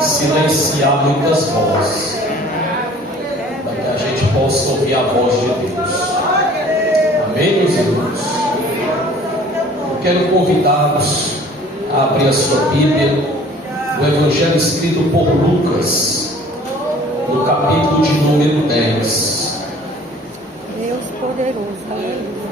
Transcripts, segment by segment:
Silenciar muitas vozes, para que a gente possa ouvir a voz de Deus. Amém, meus irmãos? Eu quero convidá-los a abrir a sua Bíblia no Evangelho escrito por Lucas, no capítulo de número 10. Deus poderoso, aleluia.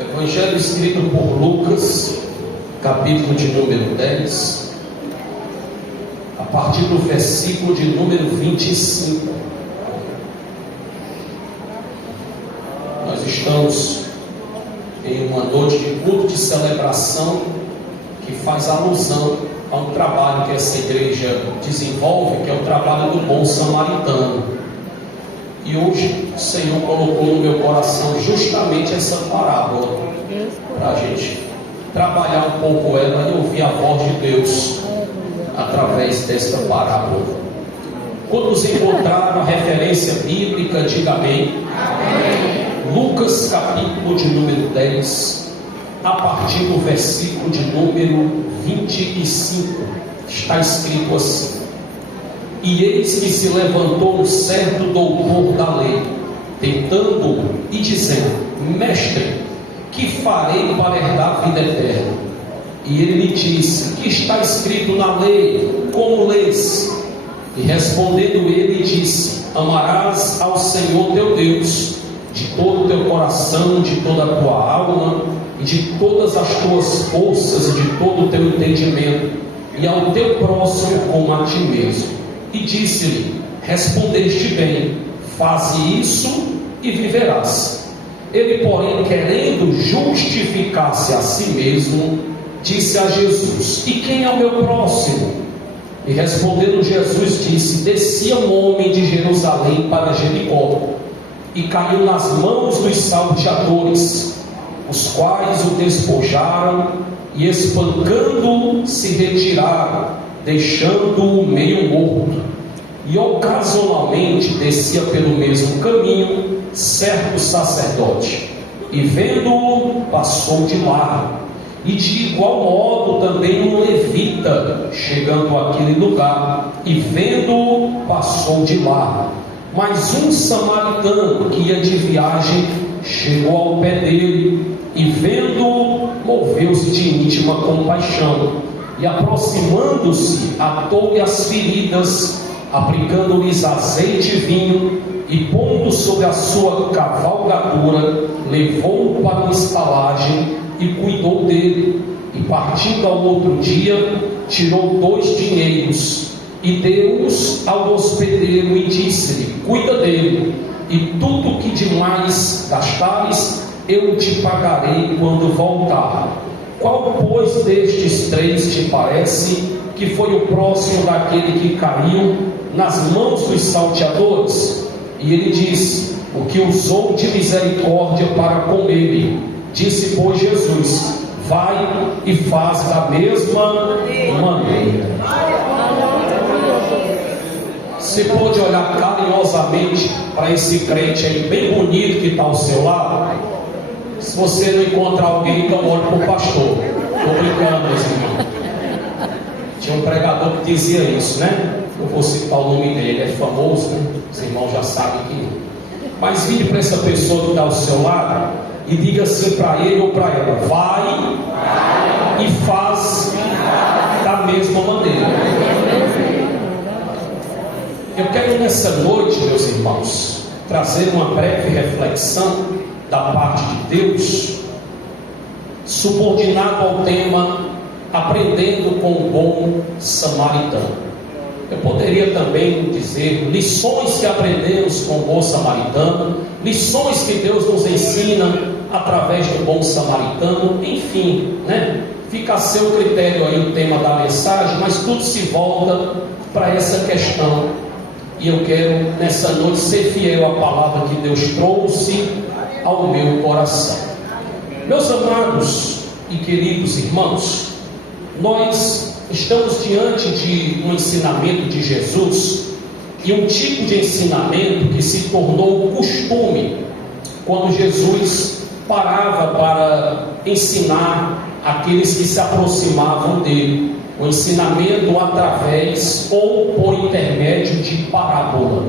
Evangelho escrito por Lucas, capítulo de número 10, a partir do versículo de número 25. Nós estamos em uma noite de culto de celebração que faz alusão a um trabalho que essa igreja desenvolve, que é o trabalho do bom samaritano. E hoje o Senhor colocou no meu coração justamente essa parábola, para a gente trabalhar um pouco ela e ouvir a voz de Deus através desta parábola. Quando nos encontrar uma referência bíblica, diga amém. Lucas capítulo de número 10, a partir do versículo de número 25, está escrito assim: E eis que se levantou um certo doutor da lei, tentando-o e dizendo: Mestre, que farei para herdar a vida eterna? E ele lhe disse: Que está escrito na lei? Como lês? E respondendo ele disse: Amarás ao Senhor teu Deus de todo o teu coração, de toda a tua alma, e de todas as tuas forças, e de todo o teu entendimento, e ao teu próximo como a ti mesmo. E disse-lhe: Respondeste bem, faze isso e viverás. Ele, porém, querendo justificar-se a si mesmo, disse a Jesus: E quem é o meu próximo? E respondendo Jesus disse: Descia um homem de Jerusalém para Jericó, e caiu nas mãos dos salteadores, os quais o despojaram, e espancando-o se retiraram, deixando-o meio morto. E ocasionalmente descia pelo mesmo caminho certo sacerdote, e vendo-o passou de largo. E de igual modo também um levita, chegando àquele lugar, e vendo-o passou de largo. Mas um samaritano que ia de viagem chegou ao pé dele, e vendo-o moveu-se de íntima compaixão, e aproximando-se atou-lhe as feridas, aplicando-lhes azeite e vinho, e pondo sobre a sua cavalgadura, levou-o para uma estalagem e cuidou dele. E partindo ao outro dia, tirou 2 dinheiros e deu-os ao hospedeiro e disse-lhe: Cuida dele, e tudo que demais gastares eu te pagarei quando voltar. Qual, pois, destes 3 te parece que foi o próximo daquele que caiu nas mãos dos salteadores? E ele disse: O que usou de misericórdia para com ele. Disse, pois, Jesus: Vai e faz da mesma maneira. Você pode olhar carinhosamente para esse crente aí, bem bonito, que está ao seu lado. Se você não encontrar alguém, então olhe para o pastor. Estou brincando, meus irmãos. Tinha um pregador que dizia isso, né? Eu vou citar o nome dele, é famoso, né? Os irmãos já sabem quem é. Mas vire para essa pessoa que está ao seu lado e diga assim para ele ou para ela: Vai e faz da mesma maneira. Eu quero nessa noite, meus irmãos, trazer uma breve reflexão da parte de Deus, subordinado ao tema Aprendendo com o Bom Samaritano. Eu poderia também dizer lições que aprendemos com o bom samaritano, lições que Deus nos ensina através do bom samaritano, enfim, né? Fica a seu critério aí o tema da mensagem, mas tudo se volta para essa questão. E eu quero nessa noite ser fiel à palavra que Deus trouxe ao meu coração. Meus amados, e queridos irmãos, nós estamos diante de um ensinamento de Jesus, e um tipo de ensinamento que se tornou costume quando Jesus parava para ensinar aqueles que se aproximavam dele, o ensinamento através ou por intermédio de parábola.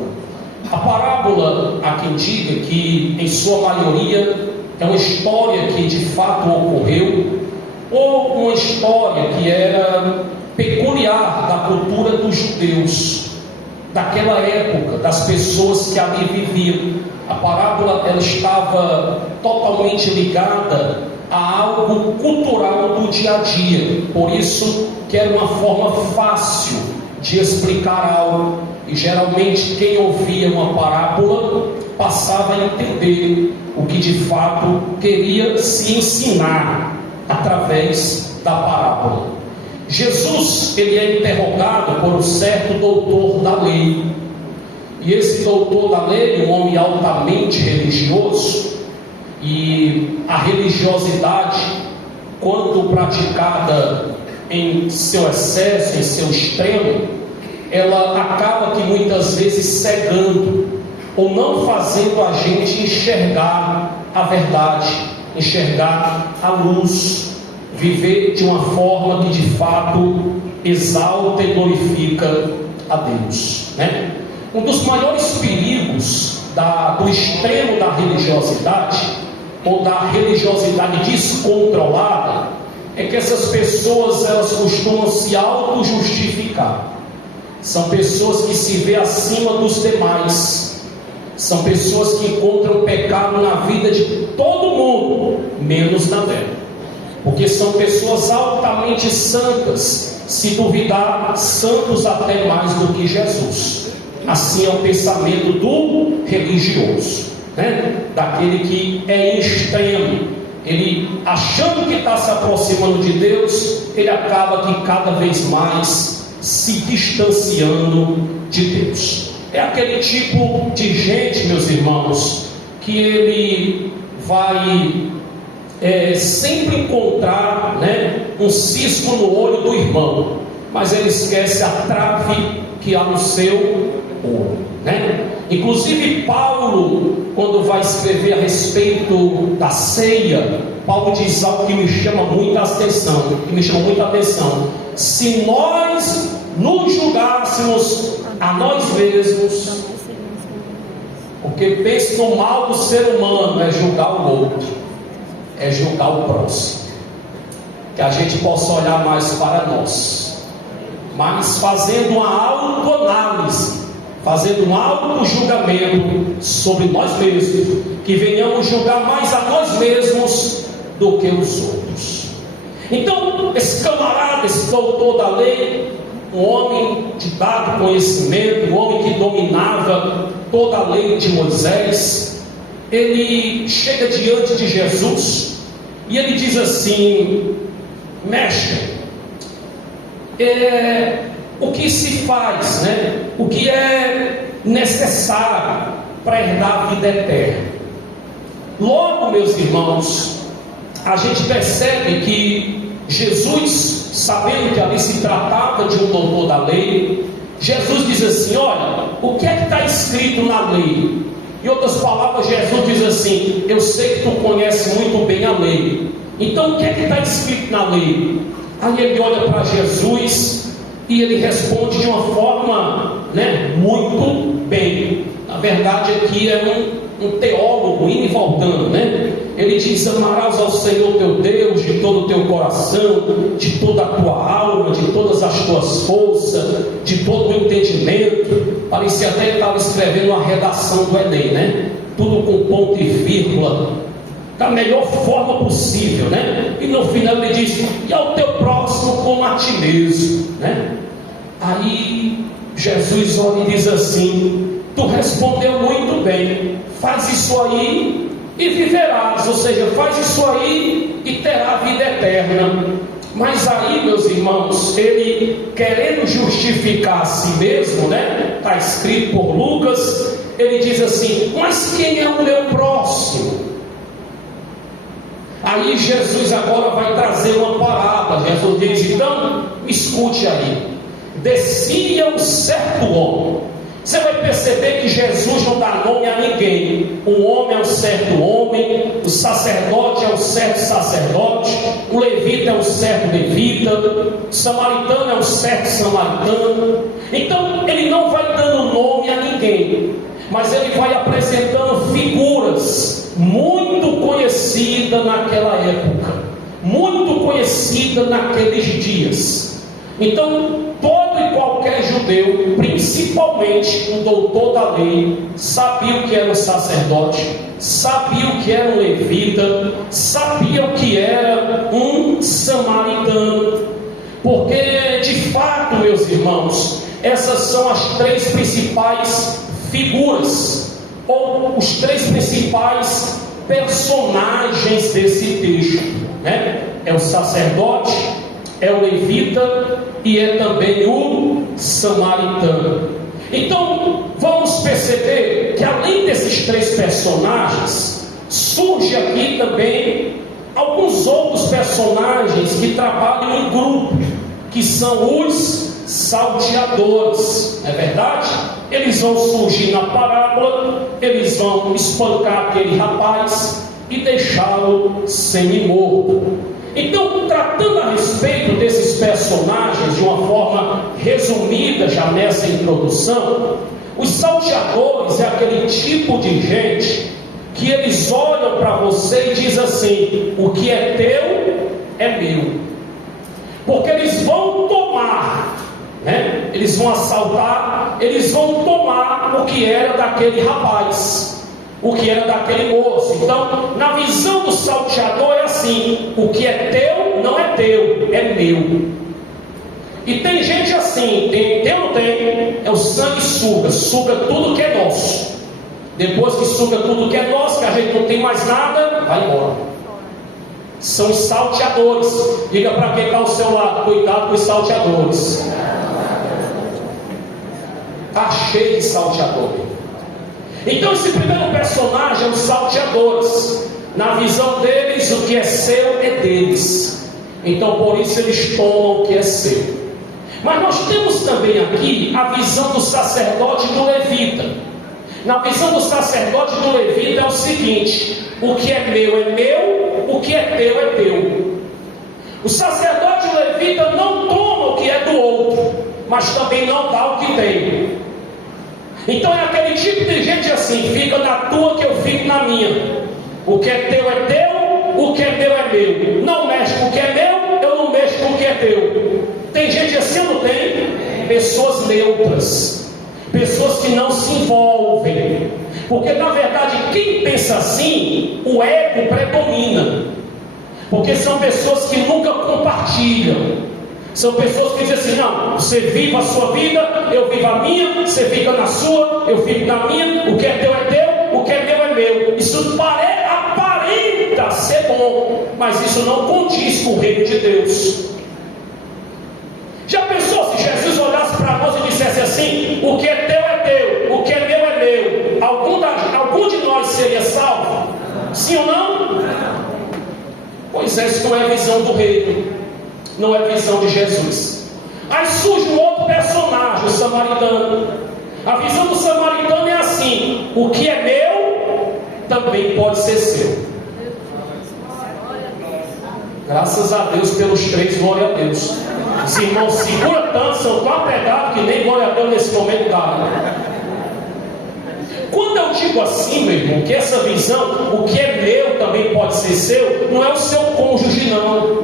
A parábola, há quem diga que em sua maioria é uma história que de fato ocorreu, ou uma história que era peculiar da cultura dos judeus daquela época, das pessoas que ali viviam. A parábola, ela estava totalmente ligada a algo cultural do dia a dia, por isso que era uma forma fácil de explicar algo, e geralmente quem ouvia uma parábola passava a entender o que de fato queria se ensinar através da parábola. Jesus, ele é interrogado por um certo doutor da lei, e esse doutor da lei, um homem altamente religioso, e a religiosidade, quando praticada em seu excesso, em seu extremo, ela acaba que muitas vezes cegando, ou não fazendo a gente enxergar a verdade, enxergar a luz, viver de uma forma que de fato exalta e glorifica a Deus, né? Um dos maiores perigos do extremo da religiosidade, ou da religiosidade descontrolada, é que essas pessoas, elas costumam se auto-justificar. São pessoas que se vê acima dos demais, são pessoas que encontram pecado na vida de todo mundo, menos na dela, porque são pessoas altamente santas, se duvidar, santos até mais do que Jesus. Assim é o pensamento do religioso, né? Daquele que é extremo. Ele, achando que está se aproximando de Deus, ele acaba que cada vez mais se distanciando de Deus. É aquele tipo de gente, meus irmãos, que ele vai sempre encontrar, né, um cisco no olho do irmão, mas ele esquece a trave que há no seu olho, né? Inclusive Paulo, quando vai escrever a respeito da ceia, Paulo diz algo que me chama muita atenção. Se nós nos julgássemos a nós mesmos, porque pensa no mal do ser humano, é julgar o outro, é julgar o próximo, que a gente possa olhar mais para nós, mas fazendo uma autoanálise, fazendo um auto-julgamento sobre nós mesmos, que venhamos julgar mais a nós mesmos do que os outros. Então, esse camarada, esse doutor da lei, um homem de dado conhecimento, um homem que dominava toda a lei de Moisés, ele chega diante de Jesus e ele diz assim: mestre, o que se faz, né? O que é necessário para herdar a vida eterna? Logo, meus irmãos, a gente percebe que Jesus, sabendo que ali se tratava de um doutor da lei, Jesus diz assim: olha, o que é que está escrito na lei? Em outras palavras, Jesus diz assim: eu sei que tu conheces muito bem a lei, então o que é que está escrito na lei? Aí ele olha para Jesus e ele responde de uma forma, né, muito bem. Na verdade, aqui é um teólogo indo e voltando, né? Ele diz: amarás ao Senhor teu Deus de todo o teu coração, de toda a tua alma, de todas as tuas forças, de todo o entendimento. Parecia até que ele estava escrevendo uma redação do Enem, né? Tudo com ponto e vírgula, da melhor forma possível, né? E no final ele diz: e ao teu próximo como a ti mesmo, né? Aí Jesus olha e diz assim: tu respondeu muito bem, faz isso aí e viverás, ou seja, faz isso aí e terá vida eterna. Mas aí, meus irmãos, ele querendo justificar a si mesmo, né? Está escrito por Lucas, ele diz assim: mas quem é o meu próximo? Aí Jesus agora vai trazer escute aí, descia um certo homem. Você vai perceber que Jesus não dá nome a ninguém. O homem é um certo homem, o sacerdote é um certo sacerdote, o levita é um certo levita, o samaritano é um certo samaritano. Então ele não vai dando nome a ninguém, mas ele vai apresentando figuras muito conhecidas naquela época, muito conhecidas naqueles dias. Então todo e qualquer judeu, principalmente o doutor da lei, sabia o que era um sacerdote, sabia o que era um levita, sabia o que era um samaritano. Porque de fato, meus irmãos, essas são as três principais figuras, ou os três principais personagens desse texto, né? É o sacerdote, é o levita e é também o samaritano. Então vamos perceber que além desses três personagens, surge aqui também alguns outros personagens que trabalham em grupo, que são os salteadores. É verdade? Eles vão surgir na parábola, eles vão espancar aquele rapaz e deixá-lo semi-morto. Então, tratando a respeito desses personagens de uma forma resumida já nessa introdução, os salteadores é aquele tipo de gente que eles olham para você e dizem assim: o que é teu é meu. Porque eles vão tomar, né? Eles vão assaltar, eles vão tomar o que era daquele rapaz, o que era daquele moço. Então, na visão do salteador é assim: o que é teu não é teu, é meu. E tem gente assim, tem ou não tem? É o sangue suga tudo que é nosso. Depois que suga tudo que é nosso, que a gente não tem mais nada, vai embora. São os salteadores. Diga para quem está ao seu lado: cuidado com os salteadores. Está cheio de salteador. Então esse primeiro personagem é os salteadores. Na visão deles, o que é seu é deles. Então por isso eles tomam o que é seu. Mas nós temos também aqui a visão do sacerdote e do levita. Na visão do sacerdote e do levita é o seguinte: o que é meu, o que é teu. O sacerdote e o levita não tomam o que é do outro, mas também não dá o que tem. Então é aquele tipo de gente assim: fica na tua que eu fico na minha. O que é teu, o que é meu é meu. Não mexe com o que é meu, eu não mexo com o que é teu. Tem gente assim ou não tem? Pessoas neutras, pessoas que não se envolvem. Porque na verdade quem pensa assim, o ego predomina. Porque são pessoas que nunca compartilham. São pessoas que dizem assim: não, você vive a sua vida, eu vivo a minha, você fica na sua, eu fico na minha, o que é teu, o que é meu é meu. Isso aparenta ser bom, mas isso não condiz com o reino de Deus. Já pensou se Jesus olhasse para nós e dissesse assim: o que é teu, o que é meu? Algum de nós seria salvo? Sim ou não? Pois é, isso não é a visão do reino, não é a visão de Jesus. Aí surge um outro personagem, o samaritano. A visão do samaritano é assim: o que é meu também pode ser seu. Graças a Deus pelos três, glória a Deus. Os irmãos seguram tanto, são tão apegados que nem glória a Deus nesse momento dá. Quando eu digo assim, meu irmão, que essa visão, o que é meu também pode ser seu, não é o seu cônjuge, não.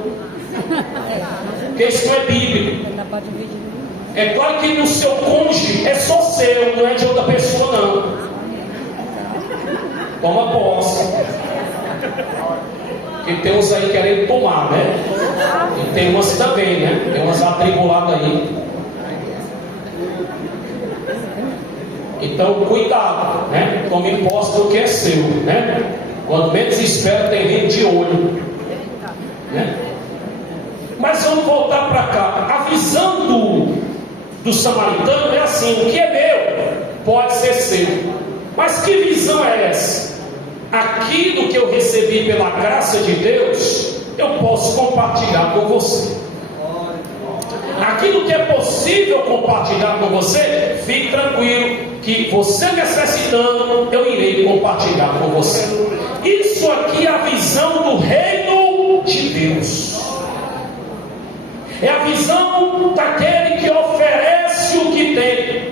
Porque isso não é bíblico. É claro que no seu cônjuge é só seu, não é de outra pessoa, não. Toma posse. Porque tem uns aí querendo tomar, né? E tem umas também, né? Tem umas atribuladas aí. Então, cuidado, né? Tome posse do que é seu, né? Quando menos espera, tem gente de olho, né? Mas vamos voltar para cá. A visão do samaritano é assim: o que é meu pode ser seu. Mas que visão é essa? Aquilo que eu recebi pela graça de Deus, eu posso compartilhar com você. aquilo que é possível compartilhar com você, fique tranquilo, que você necessitando, eu irei compartilhar com você. Isso aqui é a visão do reino de Deus. É a visão daquele que oferece o que tem.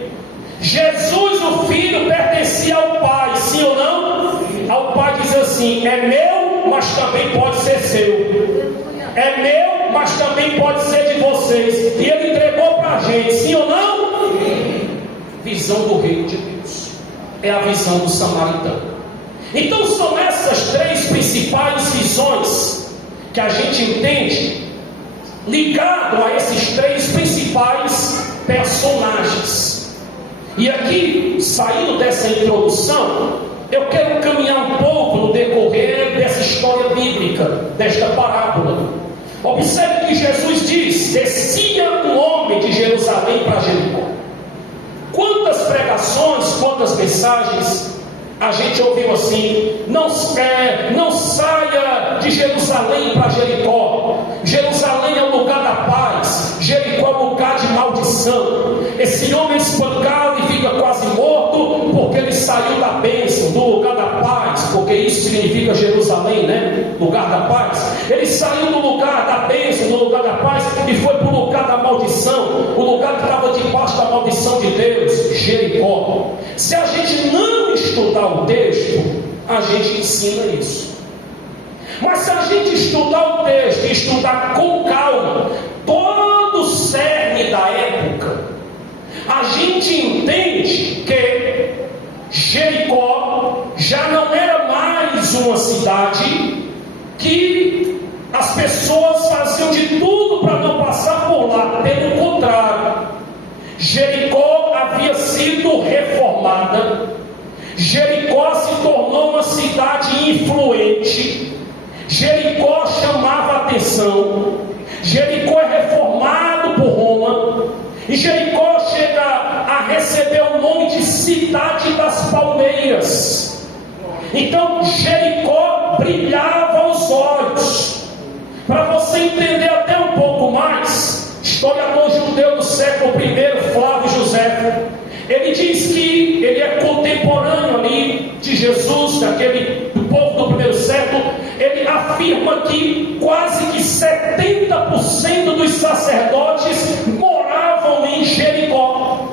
Jesus, o Filho, pertencia ao Pai, sim ou não? Ao Pai diz assim: é meu, mas também pode ser seu. É meu, mas também pode ser de vocês. E Ele entregou para a gente, sim ou não? Visão do reino de Deus. É a visão do samaritano. Então são essas três principais visões que a gente entende ligado a esses três principais personagens. E aqui, saindo dessa introdução, eu quero caminhar um pouco no decorrer dessa história bíblica, desta parábola. Observe que Jesus diz: descia um homem de Jerusalém para Jericó. Quantas pregações, quantas mensagens a gente ouviu assim: não saia de Jerusalém para Jericó. Jerusalém é o lugar da paz, Jericó é o lugar de maldição. Esse homem espancado e fica quase morto porque ele saiu da bênção, do lugar da paz, porque isso significa Jerusalém, né? Lugar da paz. Ele saiu do lugar da bênção, do lugar da paz, e foi para o lugar da maldição, o lugar que estava debaixo da maldição de Deus, Jericó. Se a gente não estudar o texto, a gente ensina isso. Mas se a gente estudar o texto e estudar com calma todo o cerne da época, a gente entende que Jericó já não era mais uma cidade que as pessoas faziam de tudo para não passar por lá. Pelo contrário, Jericó havia sido reformada. Jericó se tornou uma cidade influente. Jericó chamava atenção. Jericó é reformado por Roma. E Jericó chega a receber o nome de Cidade das Palmeiras. Então Jericó brilhava aos olhos. Para você entender até um pouco mais, historiador judeu do século I, Flávio José, ele diz que ele é contemporâneo ali de Jesus, do povo do primeiro século. Ele afirma que quase que 70% dos sacerdotes moravam em Jericó.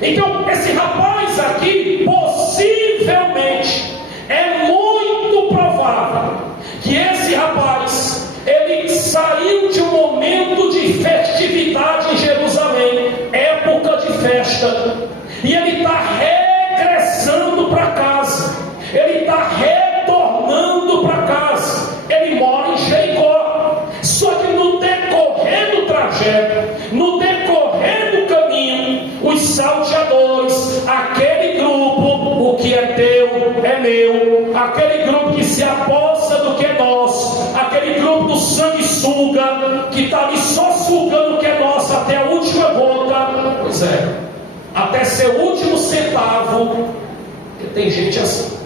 Então esse rapaz aqui, possivelmente, é muito provável que esse rapaz, ele saiu de um momento de festividade em Jerusalém, época de festa, e ele está regressando para casa, ele está retornando para casa. Ele mora em Jericó. Só que no decorrer do trajeto, no decorrer do caminho, os salteadores, aquele grupo, o que é teu é meu, aquele grupo que se aposta do que é nosso, aquele grupo do sanguessuga, que está ali só sugando o que é nosso até a última gota, pois é, até seu último centavo, porque tem gente assim.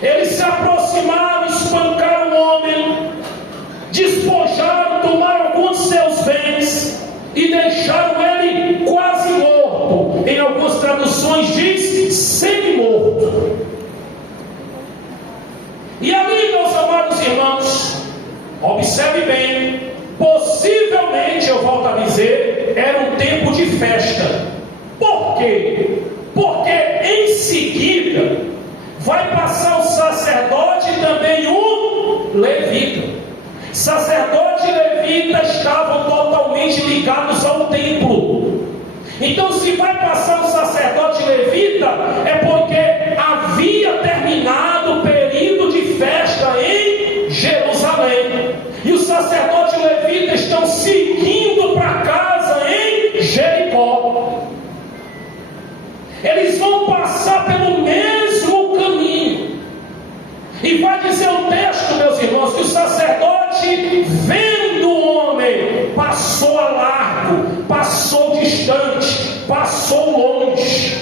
Eles se aproximaram, espancaram o homem, despojaram, tomaram alguns de seus bens e deixaram ele quase morto. Em algumas traduções diz semi-morto. E ali, meus amados irmãos, observe bem, possivelmente, eu volto a dizer, era um tempo de festa. Por quê? Porque em seguida vai passar o sacerdote e também o levita. Sacerdote e levita estavam totalmente ligados ao templo. Então, se vai passar o sacerdote e levita, é porque havia terminado o período de festa em Jerusalém. E o sacerdote e levita estão seguindo para casa em Jericó. Eles vão passar pelo mesmo caminho. E vai dizer o texto, meus irmãos, que o sacerdote, vendo o homem, passou a largo, passou distante, passou longe.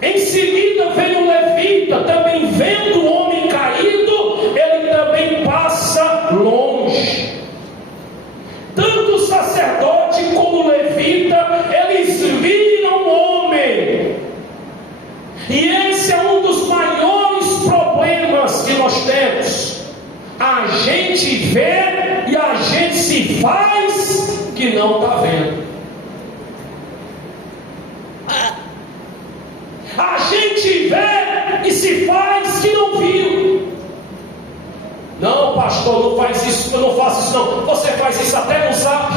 Em seguida veio o levita, também vendo o homem caído, ele também passa longe. gente vê e a gente se faz que não está vendo. A gente vê e se faz que não viu. Não, pastor, não faz isso, eu não faço isso não. Você faz isso até no Zap.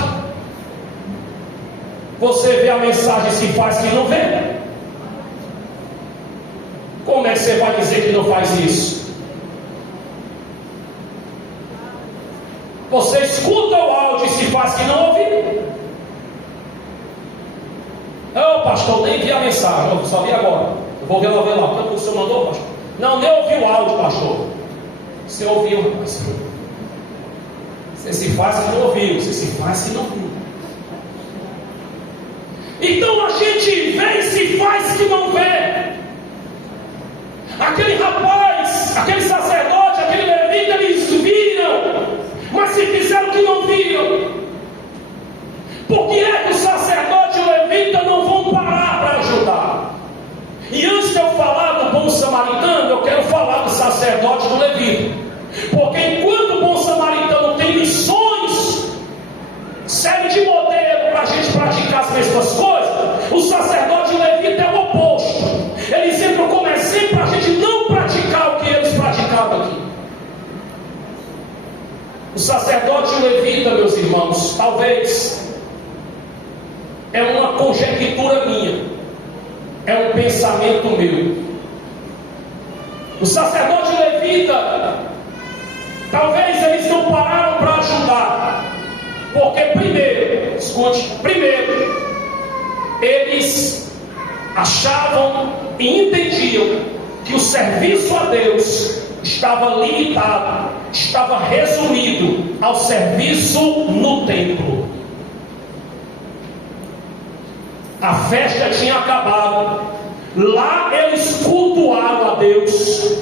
Você vê a mensagem e se faz que não vê. Como é que você vai dizer que não faz isso? Você escuta o áudio e se faz que não ouviu. Ô pastor, nem vi a mensagem, eu só vi agora. Eu vou resolver lá. Quanto o senhor mandou, pastor? Não, nem ouvi o áudio, pastor. Você ouviu, rapaz. Você se faz que não ouviu. Você se faz que não viu. Então a gente vê e se faz que não vê. Aquele rapaz, aquele sacerdote, aquele levita, eles viram, mas se fizeram que não viram. Por que é que o sacerdote e o levita não vão parar para ajudar? E antes de eu falar do bom samaritano, eu quero falar do sacerdote e do levita. Porque enquanto o bom samaritano tem lições, serve de modelo para a gente praticar as mesmas coisas, o sacerdote e o levita é o oposto. Eles entram como exemplo para a gente não praticar o que eles praticavam aqui. O sacerdote e o levita, meus irmãos, talvez é uma conjectura minha, é um pensamento meu. O sacerdote e o levita, talvez eles não pararam para ajudar, porque primeiro, escute, eles achavam e entendiam que o serviço a Deus estava limitado, estava resumido ao serviço no templo. A festa tinha acabado, lá eles cultuaram a Deus,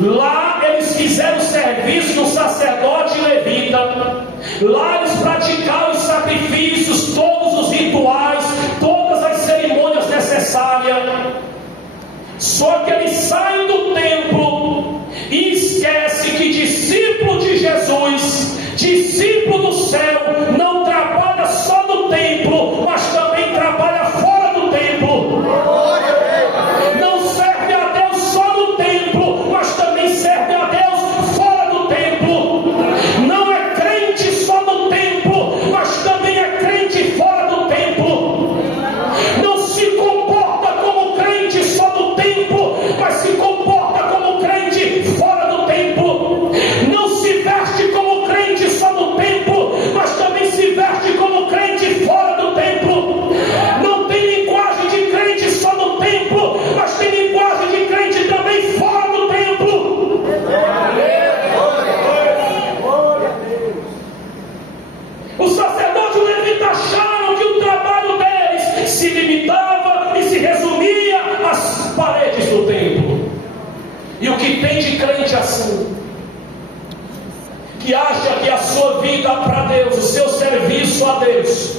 lá eles fizeram serviço no sacerdote e levita, lá eles praticaram os sacrifícios, todos os rituais, todas as cerimônias necessárias. Só que eles saem do templo e esquecem que discípulo de Jesus, discípulo do céu, não trabalha só no templo, mas também trabalha fora do templo. Não serve a Deus só no templo, mas também serve a Deus fora do templo. Não é crente só no templo, mas também é crente fora do templo. Não se comporta como crente só no templo, mas se comporta como crente fora do templo. Não se veste como crente só no templo, mas também se veste como crente fora do templo. Não tem linguagem de crente só no templo, mas tem linguagem de crente também fora do templo. Os sacerdotes e o levita acharam que o trabalho deles se limitava e se resumia às paredes do templo. E o que tem de crente assim, que acha que a sua vida para Deus, o seu serviço a Deus,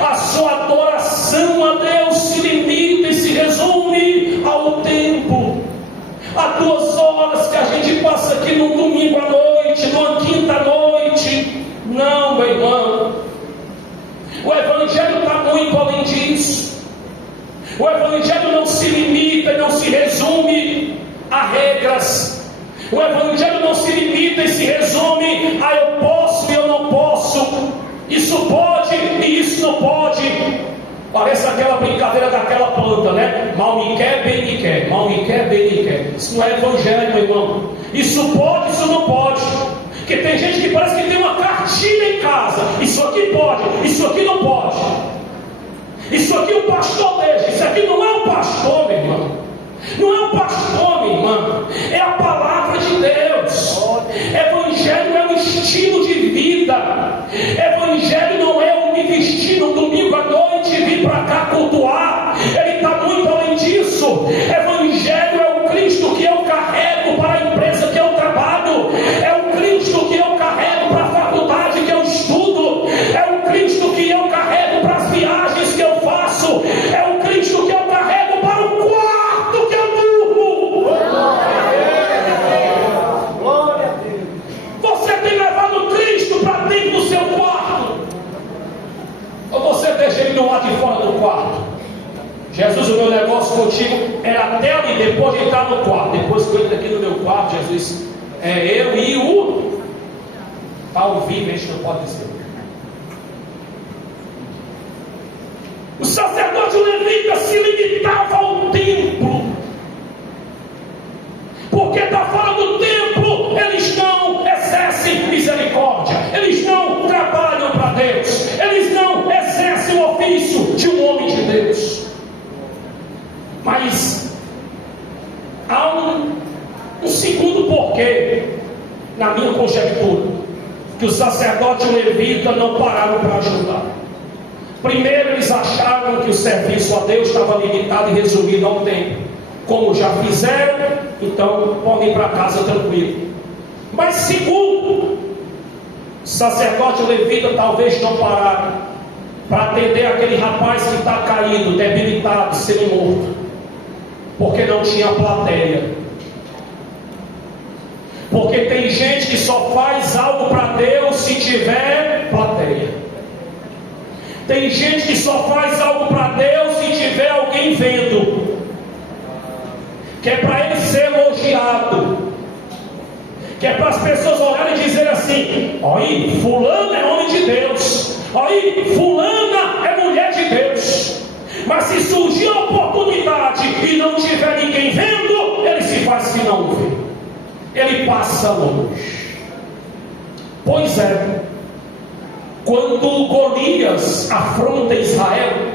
a sua adoração a Deus se limita e se resume ao tempo, a 2 horas que a gente passa aqui no domingo à noite, numa quinta à noite. Não, meu irmão, o Evangelho está muito além disso. O Evangelho não se limita e não se resume a regras. O Evangelho não se limita e se resume a eu posso e eu não posso, isso pode e isso não pode. Parece aquela brincadeira daquela planta, né? Mal me quer, bem me quer. Mal me quer, bem me quer. Isso não é Evangelho, meu irmão. Isso pode, isso não pode. Porque tem gente que parece que tem uma cartilha em casa. Isso aqui pode, isso aqui não pode. Isso aqui o pastor deixa. Isso aqui não é o pastor, meu irmão. Não é o pastor, minha irmã. É a palavra de Deus. Evangelho é um estilo de vida. Evangelho não é eu me vestir no domingo à noite e vir para cá cultuar. Ele está muito além disso. Evangelho é o Cristo que eu carrego para a empresa que eu trabalho. É o Cristo que eu carrego para a faculdade que eu estudo. É o Cristo que eu carrego para as viagens que eu faço. É o Cristo que eu carrego para o quarto que eu durmo. Você tem contigo era até ali, depois de entrar no quarto. Depois que eu entro aqui no meu quarto, Jesus, eu e o... Está ao vivo, a gente não pode dizer. O sacerdote levita se limitava ao templo. Porque está fora do templo, eles não exercem misericórdia, eles não trabalham para Deus, eles não exercem o ofício de um homem de Deus. Mas há um segundo porquê, na minha conjectura, que o sacerdote e o levita não pararam para ajudar. Primeiro, eles acharam que o serviço a Deus estava limitado e resumido ao templo. Como já fizeram, então podem ir para casa tranquilo. Mas segundo, o sacerdote e o levita talvez não pararam para atender aquele rapaz que está caído, debilitado, sendo morto, porque não tinha plateia. Porque tem gente que só faz algo para Deus se tiver plateia. Tem gente que só faz algo para Deus se tiver alguém vendo, que é para ele ser elogiado, que é para as pessoas olharem e dizer assim: olha aí, fulano é homem de Deus, olha aí, fulana é mulher de Deus. Mas se surgir a oportunidade e não tiver ninguém vendo, ele se faz que não vê, ele passa longe. Pois é, quando Golias afronta Israel,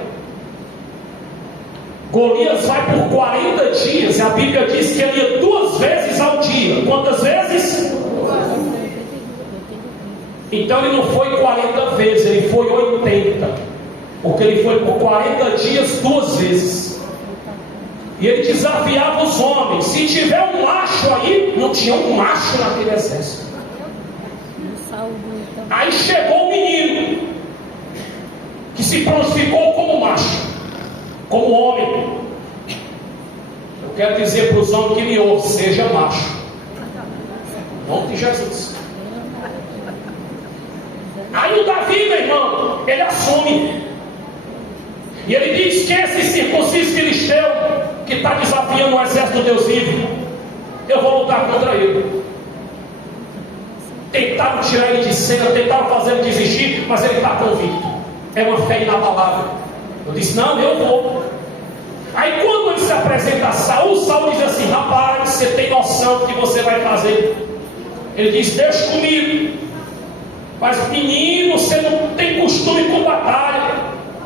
Golias vai por 40 dias, e a Bíblia diz que ele ia 2 vezes ao dia. Quantas vezes? Então ele não foi 40 vezes, ele foi 80, porque ele foi por 40 dias 2 vezes. E ele desafiava os homens. Se tiver um macho aí, não tinha um macho naquele exército. Aí chegou o menino, que se prontificou como macho, como homem. Eu quero dizer para os homens que me ouvem: seja macho, em nome de Jesus. Aí o Davi, meu irmão, ele assume, e ele diz que esse circunciso filisteu que está desafiando o exército do Deus vivo, eu vou lutar contra ele. Tentaram tirar ele de cena, tentaram fazer ele desistir, mas ele está convicto. É uma fé inabalável. Eu disse: não, eu vou. Aí quando ele se apresenta a Saul, Saul diz assim: rapaz, você tem noção do que você vai fazer? Ele diz: deixa comigo. Mas menino, você não tem costume com batalha.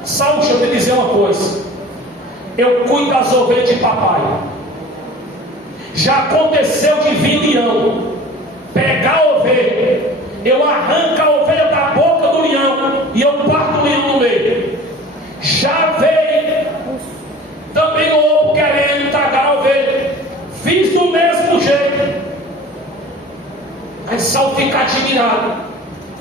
Saul, deixa eu te dizer uma coisa: eu cuido das ovelhas de papai. Já aconteceu de vir leão, pegar a ovelha, eu arranco a ovelha da boca do leão e eu parto o leão no meio. Já veio também o lobo querendo tragar a ovelha, fiz do mesmo jeito. Aí Saul fica admirado.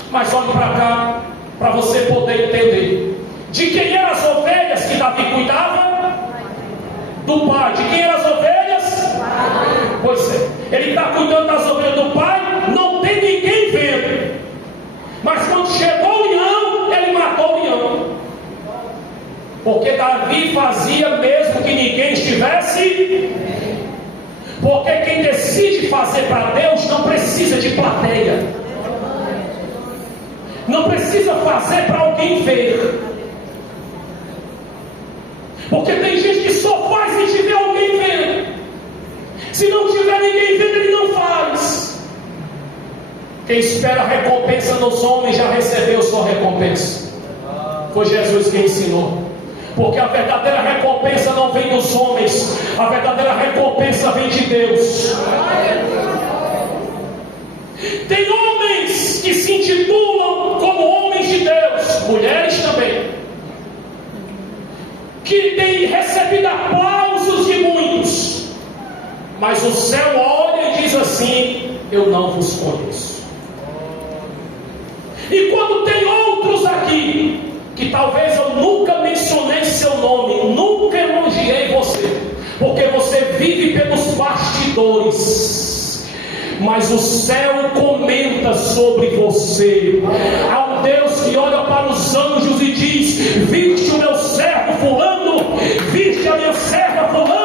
Mas olhe para cá, para você poder entender de quem eram as ovelhas que Davi cuidava? Do pai. De quem eram as ovelhas? Pois é, ele está cuidando das ovelhas do pai, não tem ninguém vendo. Mas quando chegou o leão, ele matou o leão. Porque Davi fazia mesmo que ninguém estivesse. Porque quem decide fazer para Deus não precisa de plateia, não precisa fazer para alguém ver. Porque tem gente que só faz se tiver alguém vendo. Se não tiver ninguém vendo, ele não faz. Quem espera a recompensa dos homens já recebeu sua recompensa. Foi Jesus quem ensinou. Porque a verdadeira recompensa não vem dos homens, a verdadeira recompensa vem de Deus. Tem homens que se intitulam como homens de Deus, mulheres também, que têm recebido aplausos de muitos, mas o céu olha e diz assim: eu não vos conheço. E quando tem outros aqui, que talvez eu nunca mencionei seu nome, nunca elogiei você, porque você vive pelos bastidores, mas o céu comenta sobre você. Há um Deus que olha para os anjos e diz: viste o meu servo fulano, viste a minha serva fulano.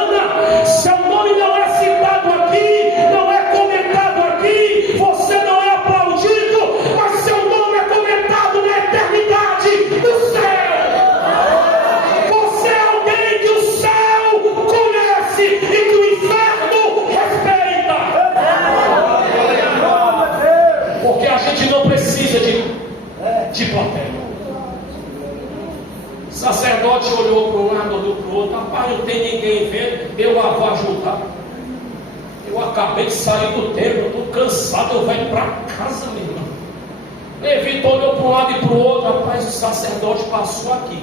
gente não precisa de plateia. O sacerdote olhou para um lado, olhou para o outro. Rapaz, não tem ninguém vendo, eu a vou ajudar. Eu acabei de sair do templo, estou cansado, eu venho para casa, meu irmão. Levita olhou para um lado e para o outro. Rapaz, o sacerdote passou aqui.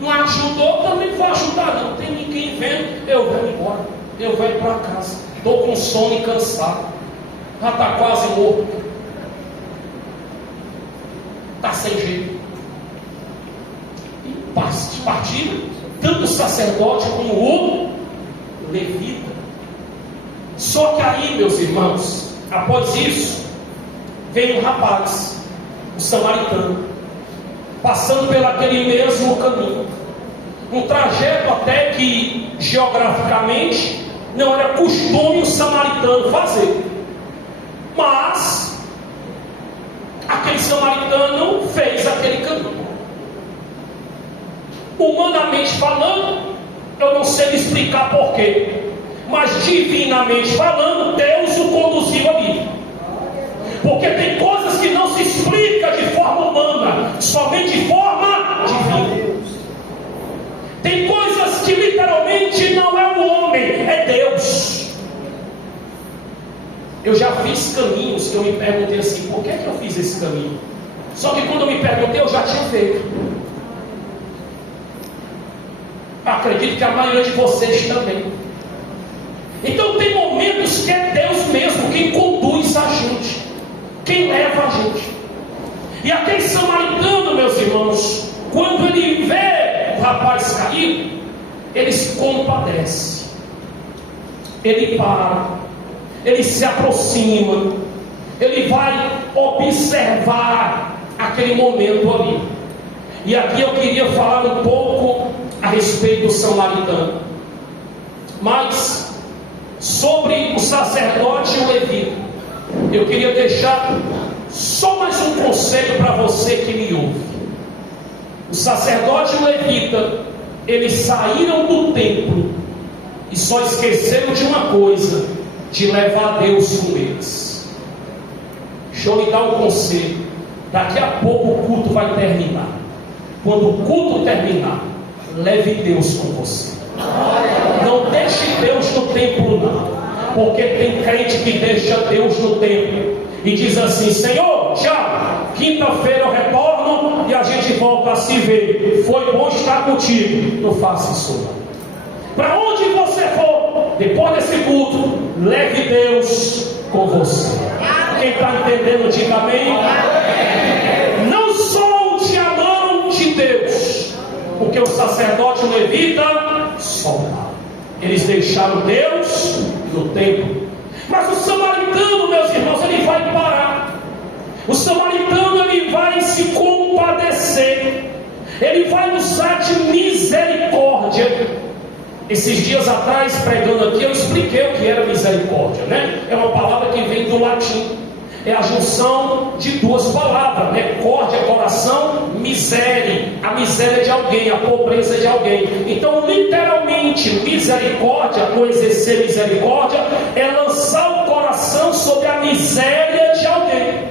Não ajudou, também não vou ajudar, não. Não tem ninguém vendo, eu vou embora. Eu venho para casa. Estou com sono e cansado. Já está quase morto. Está sem jeito. E partiram, tanto o sacerdote como o levita. Só que aí, meus irmãos, após isso, veio um rapaz, um samaritano, passando pelaquele mesmo caminho. Um trajeto até que, geograficamente, não era costume o samaritano fazer. Mas, aquele samaritano fez aquele caminho. Humanamente falando, eu não sei explicar porquê, mas divinamente falando, Deus o conduziu ali. Porque tem coisas que não se explica de forma humana, somente de forma divina. Tem coisas que literalmente não é o homem, é Deus. Eu já fiz caminhos que eu me perguntei assim, por que eu fiz esse caminho? Só que quando eu me perguntei, eu já tinha feito. Acredito que a maioria de vocês também. Então tem momentos que é Deus mesmo quem conduz a gente, quem leva a gente. E aquele samaritano, meus irmãos, quando ele vê o rapaz caído, ele se compadece. Ele para, ele se aproxima, ele vai observar aquele momento ali. E aqui eu queria falar um pouco a respeito do samaritano, mas sobre o sacerdote e o levita, eu queria deixar só mais um conselho para você que me ouve. O sacerdote e o levita, eles saíram do templo e só esqueceram de uma coisa, de levar Deus com eles. Deixa eu lhe dar um conselho. Daqui a pouco o culto vai terminar. Quando o culto terminar, leve Deus com você. Não deixe Deus no templo, não. Porque tem crente que deixa Deus no templo e diz assim: Senhor, tchau, quinta-feira eu retorno e a gente volta a se ver. Foi bom estar contigo. Não faça isso, não. Para onde você for, depois desse culto, leve Deus com você. Quem está entendendo, diga amém. Não solte a mão de Deus, porque o sacerdote e o levita soltaram. Eles deixaram Deus no templo. Mas o samaritano, meus irmãos, ele vai parar. O samaritano, ele vai se compadecer. Ele vai usar de misericórdia. Esses dias atrás, pregando aqui, eu expliquei o que era misericórdia, né? É uma palavra que vem do latim. É a junção de duas palavras, né? Córdia, coração, miséria. A miséria de alguém, a pobreza de alguém. Então, literalmente, misericórdia, ou exercer misericórdia, é lançar o coração sobre a miséria de alguém.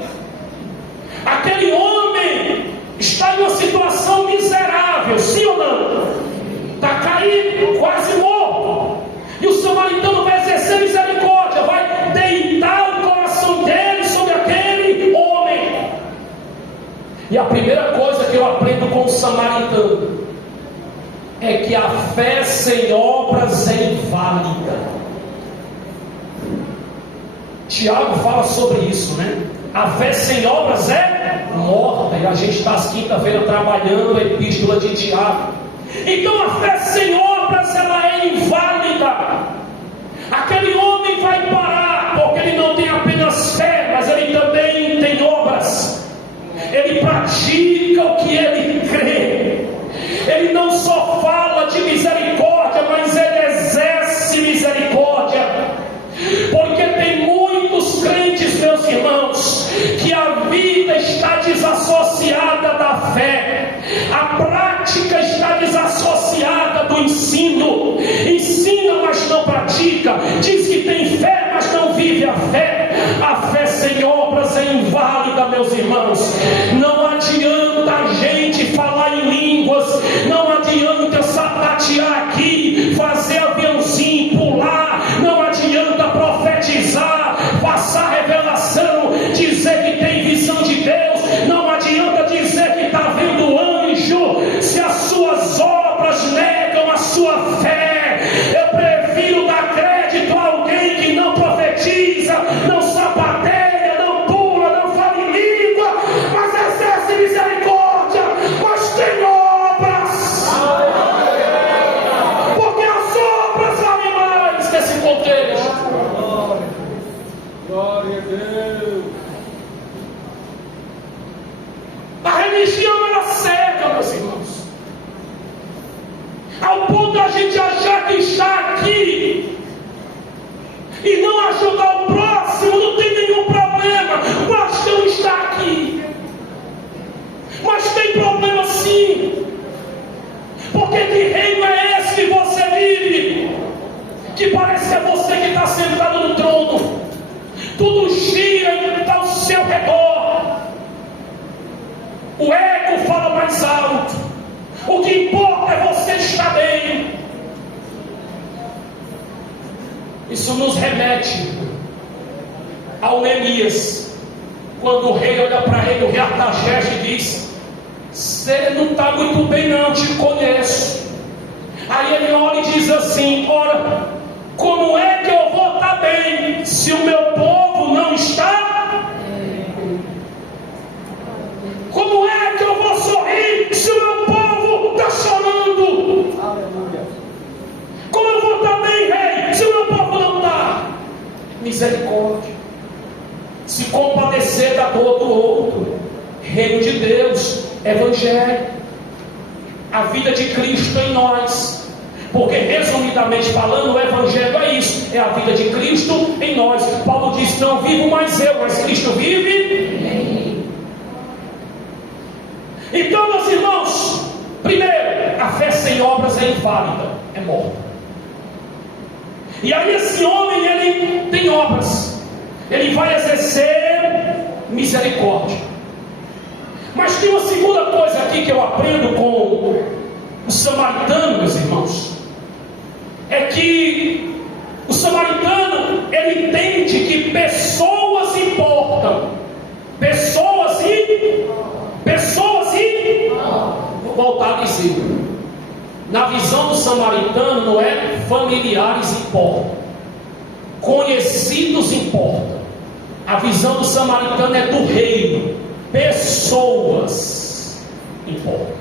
Aquele homem está em uma situação miserável, sim ou não? Está caído, quase morto. E o samaritano vai exercer misericórdia, vai deitar o coração dele sobre aquele homem. E a primeira coisa que eu aprendo com o samaritano é que a fé sem obras é inválida. Tiago fala sobre isso, né? A fé sem obras é morta. E a gente está às quinta-feira trabalhando a epístola de Tiago. Então a fé sem obras, ela é inválida. Aquele homem vai parar, porque ele não tem apenas fé, mas ele também tem obras. Ele pratica o que ele crê. Ele não só fala de misericórdia, mas ele exerce misericórdia. Porque tem muitos crentes, meus irmãos, que a vida está desassociada da fé, a prática está desassociada do ensino. Ensina, mas não pratica. Diz meus irmãos, não adianta a gente falar em línguas, não adianta sapatear aqui, fazer aviãozinho, pular, não adianta profetizar, passar revelação, dizer que tem visão de Deus, não adianta dizer que está vendo anjo, se as suas obras negam a sua fé. Eu prefiro dar crédito a alguém que não profetiza, não sapateia, não pula, não fala em língua, mas exerce misericórdia, mas tem obras, porque as obras valem mais nesse contexto. Glória a Deus. A religião ela cega, meus irmãos, ao ponto da gente achar que está aqui e não ajudar o próximo, não tem nenhum problema, mas não está aqui. Mas tem problema sim, porque que reino é esse que você vive, que parece que é você que está sentado no trono, tudo gira e está ao seu redor, o ego fala mais alto, o que importa é você estar bem. Isso nos remete ao Neemias, quando o rei olha para ele, o rei Artaxerxes, e diz: você não está muito bem não, te conheço. Aí ele olha e diz assim: ora, como é que eu vou estar bem se o meu povo não está? Como é que eu vou sorrir se o meu povo está chorando? Aleluia. Como eu vou estar bem, rei, se o meu povo não está? Misericórdia. Se compadecer da dor do outro. Reino de Deus, Evangelho, a vida de Cristo em nós. Porque, resumidamente falando, o Evangelho é isso, é a vida de Cristo em nós. Paulo diz: não vivo mais eu, mas Cristo vive em mim. Então, meus irmãos, primeiro, a fé sem obras é inválida, é morta. E aí esse homem, ele tem obras, ele vai exercer misericórdia. Mas tem uma segunda coisa aqui que eu aprendo com o samaritano, meus irmãos, é que o samaritano, ele entende que pessoas importam. Vou voltar a dizer, na visão do samaritano não é familiares importam, conhecidos importam. A visão do samaritano é do reino, pessoas importam.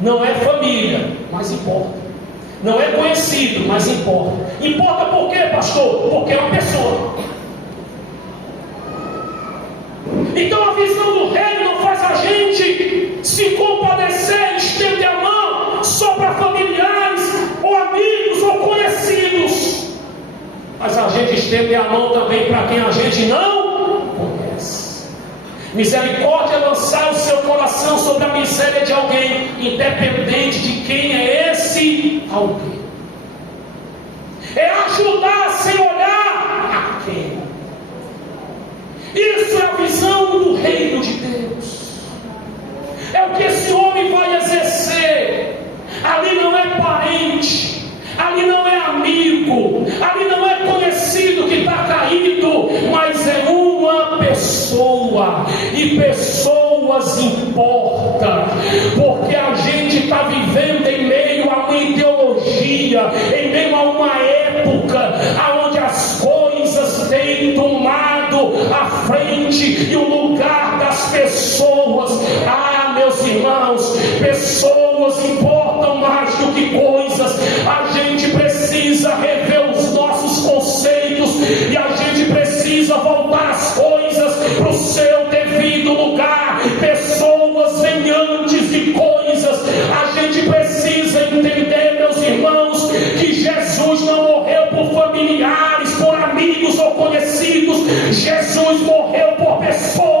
Não é família, mas importa. Não é conhecido, mas importa. Importa por quê, pastor? Porque é uma pessoa. Então a visão do reino não faz a gente se compadecer, estender a mão só para familiares, ou amigos, ou conhecidos. Mas a gente estende a mão também para quem a gente não conhece. Misericórdia é lançar o seu coração sobre a miséria de alguém, independente de quem é esse alguém. É ajudar sem olhar a quem. Isso é a visão do reino de Deus. É o que esse homem vai exercer. Ali não é parente, ali não é amigo, ali não é conhecido que está caído, mas é uma pessoa. E pessoas importam, porque a gente está vivendo em meio a uma ideologia, em meio a uma época onde as coisas têm tomado a frente e o lugar das pessoas. Ah, meus irmãos, pessoas importam mais do que coisas. A gente precisa rever os nossos conceitos e a gente precisa voltar as coisas para o seu devido lugar. Pessoas vêm antes de coisas. A gente precisa entender, meus irmãos, que Jesus não morreu por familiares, por amigos ou conhecidos. Jesus morreu por pessoas.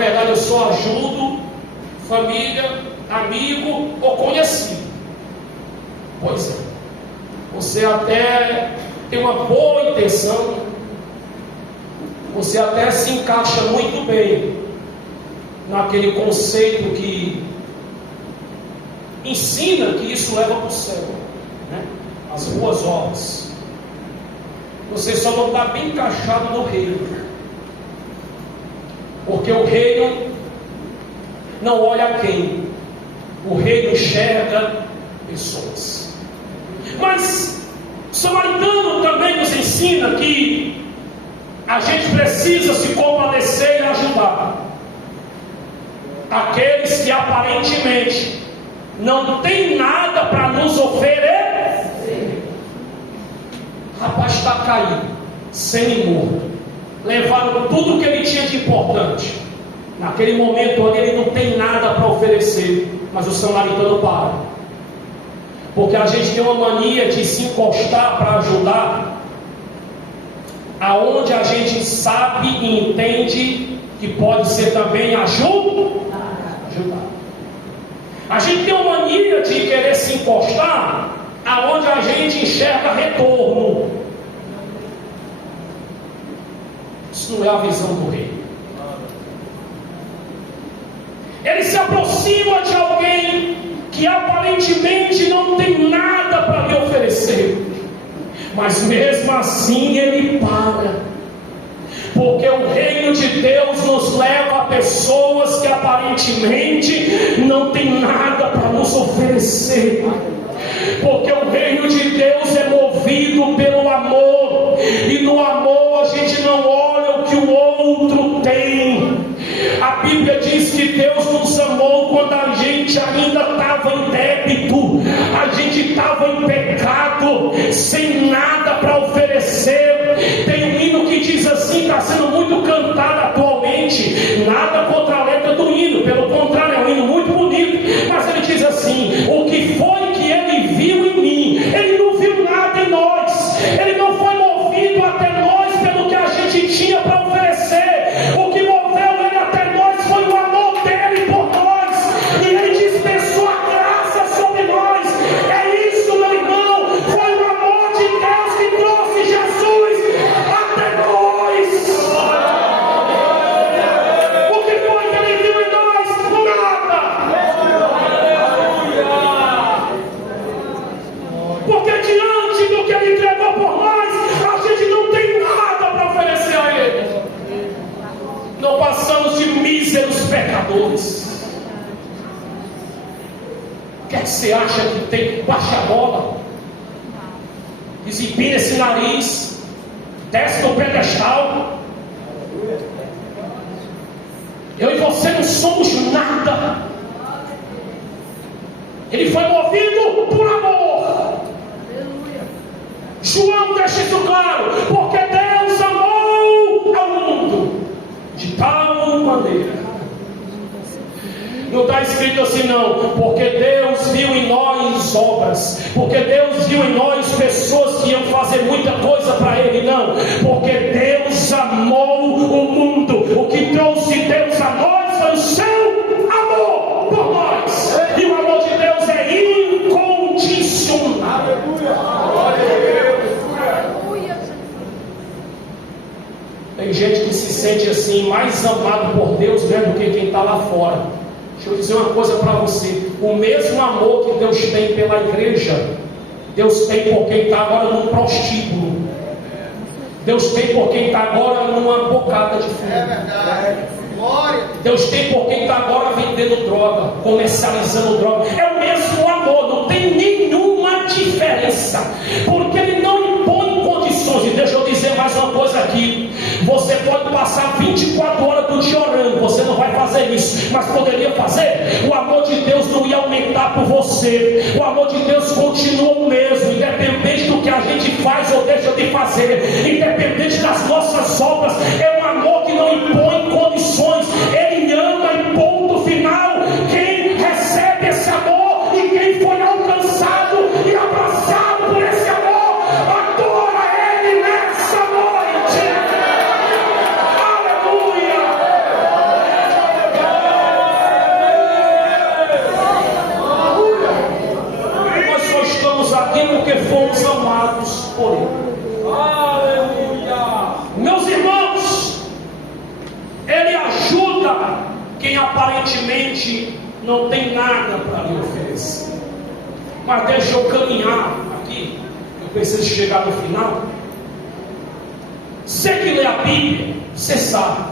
verdade eu só ajudo família, amigo ou conhecido. Pois é, você até tem uma boa intenção, você até se encaixa muito bem naquele conceito que ensina que isso leva para o céu, né? As boas obras. Você só não está bem encaixado no reino, porque o reino não olha a quem, o reino enxerga pessoas. Mas o samaritano também nos ensina que a gente precisa se compadecer e ajudar aqueles que aparentemente não tem nada para nos oferecer. Rapaz está caído, semi-morto, levaram tudo que ele tinha de importante. Naquele momento onde ele não tem nada para oferecer, mas o samaritano para, porque a gente tem uma mania de se encostar para ajudar aonde a gente sabe e entende que pode ser também ajudar. A gente tem uma mania de querer se encostar aonde a gente enxerga retorno. Isso não é a visão do rei. Ele se aproxima de alguém que aparentemente não tem nada para lhe oferecer, mas mesmo assim ele para, porque o reino de Deus nos leva a pessoas que aparentemente não tem nada para nos oferecer, porque o reino de Deus é movido pelo amor, e no amor a gente não olha o que o outro tem. A Bíblia diz que Deus nos amou quando a gente ainda estava em débito, a gente estava em pecado, sem nada para oferecer. Tem um hino que diz assim, está sendo muito cantado atualmente, nada contra a letra do hino, pelo contrário, é um hino muito bonito, mas ele diz assim: o que foi que ele viu em mim? Ele não viu nada em nós, ele não foi movido até nós pelo que a gente tinha para oferecer. O que moveu ele até nós foi o amor dele por nós, e ele dispensou a graça sobre nós. É isso, meu irmão, foi o amor de Deus que trouxe Jesus até nós. O que foi que ele viu em nós? Nada. Porque diante do que ele entregou por nós, a gente não tem nada para oferecer a ele. Não passamos de míseros pecadores. O que é que você acha que tem? Baixa a bola, desempina esse nariz, desce do pedestal. Eu e você não somos nada. Ele foi movido por amor. João deixa isso claro, porque Deus amou ao mundo de tal maneira. Não está escrito assim não, porque Deus viu em nós obras, porque Deus viu em nós pessoas que iam fazer muita coisa para Ele, não, porque Deus amou o mundo. O que trouxe Deus a nós foi o seu amor por nós, e o amor de Deus é incondicional. Tem gente que se sente assim, mais amado por Deus, né, do que quem está lá fora. Deixa eu dizer uma coisa para você: o mesmo amor que Deus tem pela igreja, Deus tem por quem está agora num prostíbulo. Deus tem por quem está agora numa bocada de fumo. É verdade. Glória. Deus tem por quem está agora vendendo droga, comercializando droga. É o mesmo amor, não tem nenhuma diferença, porque Ele não impõe condições. E deixa eu dizer mais uma coisa aqui: você pode passar 24 horas do dia orando, você não vai fazer isso, mas poderia fazer. O amor de Deus não ia aumentar por você. O amor de Deus continua o mesmo, independente do que a gente faz ou deixa de fazer, independente das nossas obras. É um amor que não impõe condições. Ele ama e ponto final. Quem recebe esse amor e quem foi alcançado e abraçado por esse amor, adora Ele nessa noite. Aleluia. quem aparentemente não tem nada para lhe oferecer. Mas deixa eu caminhar aqui, eu preciso chegar no final. Você que lê a Bíblia, você sabe,